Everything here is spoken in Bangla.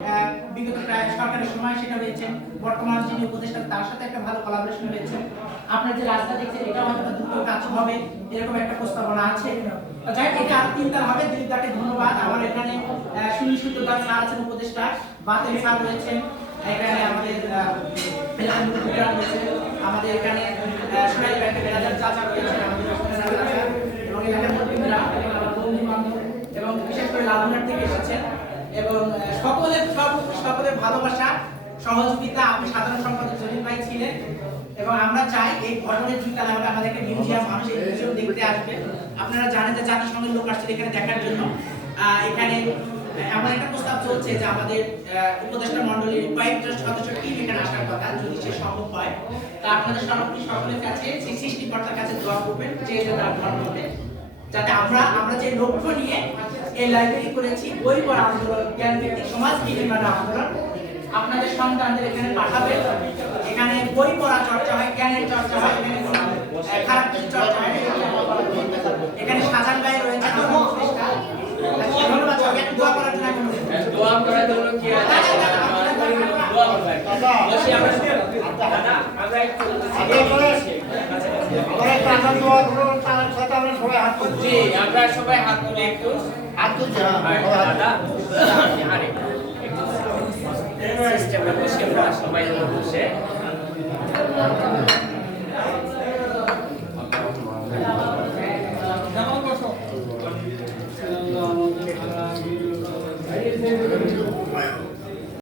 বিগত প্রায় সরকারের সময় সেটা হয়েছে, বর্তমান যিনি উপদেষ্টা তার সাথে একটা ভালো কোলাবোরেশন হয়েছে। আপনার যে রাস্তা দেখছেন এটা হয়তো দ্রুত কাজ হবে এরকম একটা প্রস্তাবনা আছে। যাই এটা আর তিনটা হবে, দুইটাকে ধন্যবাদ। আমার এখানে সুনীল সূত্রধর স্যার আছেন উপদেষ্টা, বাতেল স্যার রয়েছেন, এখানে আমাদের আমাদের এখানে সোনালী ব্যাংকের ম্যানেজার চাচা রয়েছেন, আমাদের এবং এখানে মন্ত্রীরা এবং বিশেষ করে লালমোহন থেকে এসেছেন এবং সকলের ভালোবাসা সহযোগিতা। আপনি সাধারণ সম্পাদক জলিল ভাই ছিলেন এবং আমরা চাই এই ঘটনার দুইতলা হবে আমাদের একটা মিউজিয়াম, মানুষ এই মিউজিয়াম দেখতে আসবে। আপনারা জানেন যে জাতিসংঘের লোক আসছে এখানে দেখার জন্য। এখানে এমন একটা প্রস্তাব চলছে যে আমাদের উপদেষ্টা মণ্ডলীর কয়েকজন সদস্য টিম এখানে আসার কথা, যদি সে সম্ভব হয়। তা আপনাদের সকলের কাছে সেই সৃষ্টিকর্তার কাছে দোয়া করবেন যে এটা হবে, যাতে আমরা যে লক্ষ্য নিয়ে এই লাইব্রেরি করেছি, বই পড়া আন্দোলন, জ্ঞান ভিত্তিক সমাজ নির্মাণ আন্দোলন, আপনাদের সন্তানদের এখানে পাঠাবে। এখানে বই পড়া চর্চা হয়, জ্ঞানের চর্চা হয়, এখানে খারাপ কিছু চর্চা হয়। এখানে সাজান ভাই রয়েছে, ধন্যবাদ। দোয়া করার জন্য দোয়া করার জন্য কি আছে? দোয়া করবেন। বসে আমরা দাদা আমরা একটু জি আমরা সবাই হাত তুলে একটু হাত তুলছি। দাদা আরে একটু সিস্টেমে বসে আমরা সবাই বসে